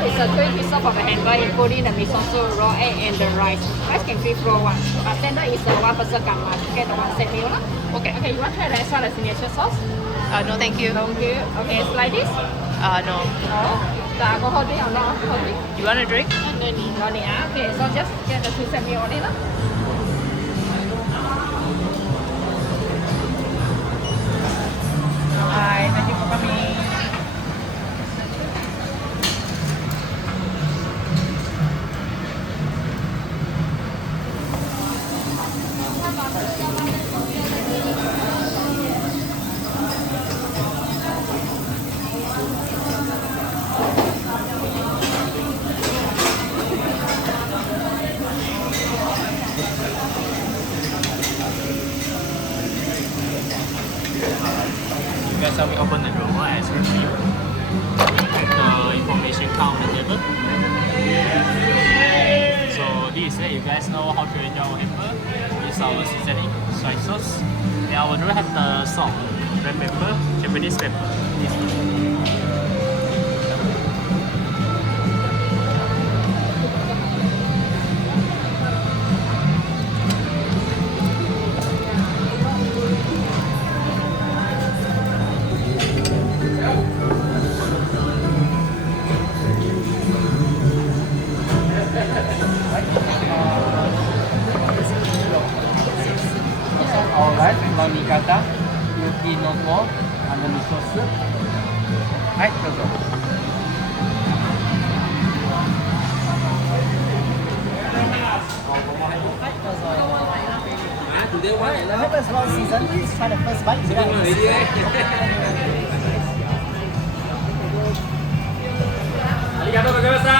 It's a 3 piece of the hamburger, including the miso soup, raw egg, and the rice. Rice can free flow one. But standard is a 1% gamma. Get the one set meal. Okay. Okay, you want to try the extra the signature sauce? No, thank you. Thank you. Okay, it's like this. No. No. The alcohol drink or not alcohol drink? You want a drink? No need. No need. Okay, so just get the 2 set meal only. Hi, thank you for coming. You guys help me open the drawer as we review. Check the information count on the table. So this is it. You guys know how to enjoy our hamburger. This is our seasoning, soy sauce. And our drawer have the salt, red pepper, Japanese pepper. This one. Alright, Monikata, Hikiniku To miso soup. はい、どうぞ。The pepper is well seasoned. Please try the first bite. Arigatou gozaimashita.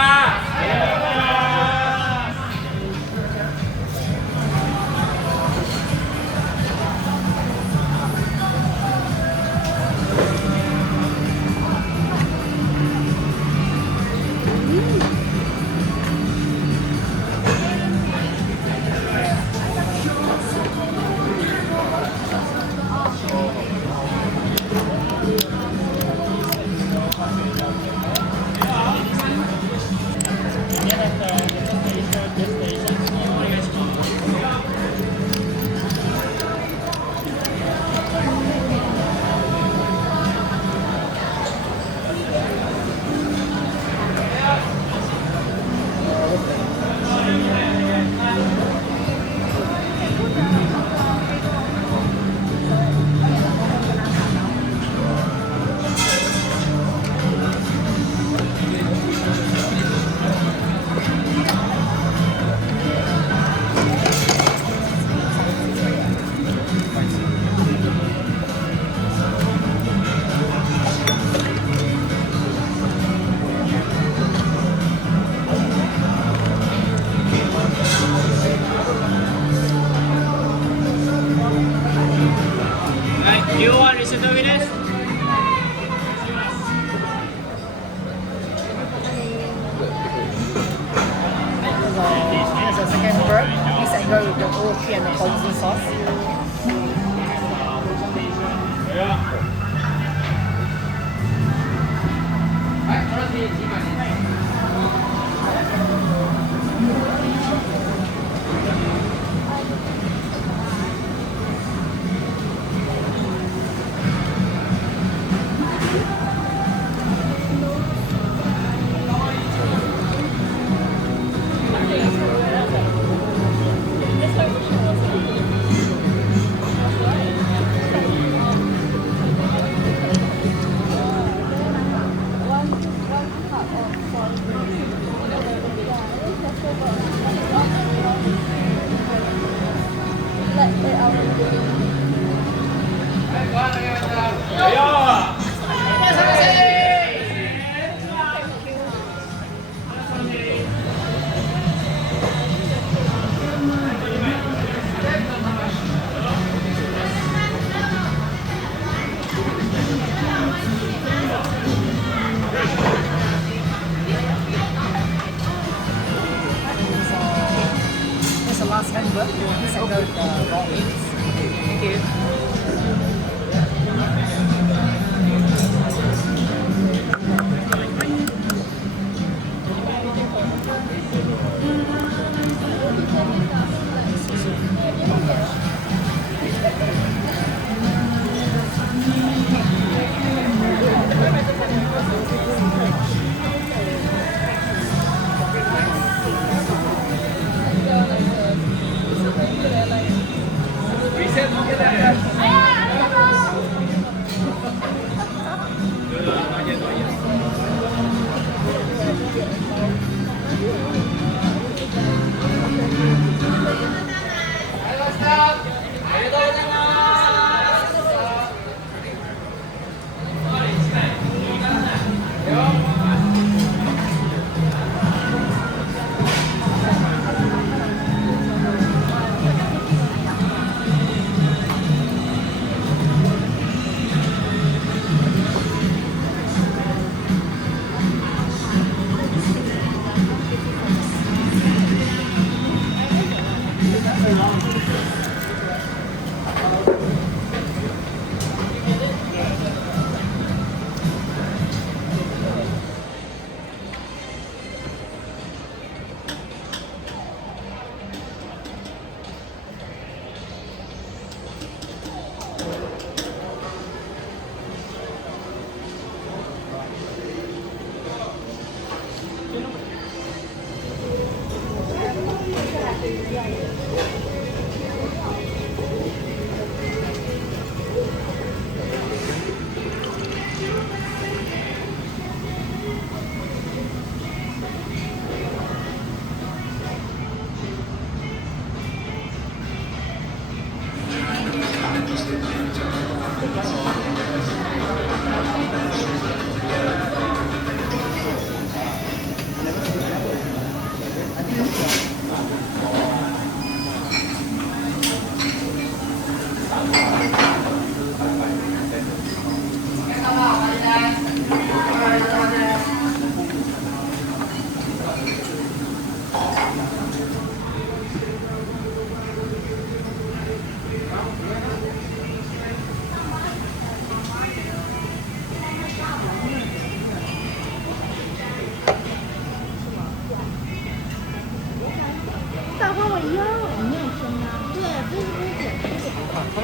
You want risotto with this? Here's the second bird. Please enjoy with the oki and the ponzu sauce.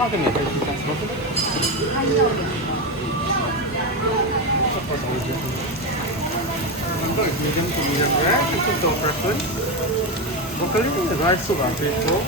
那个免费去干什么？Hamburg medium to medium rare, this is your preference. Locally, the rice soup are faithful.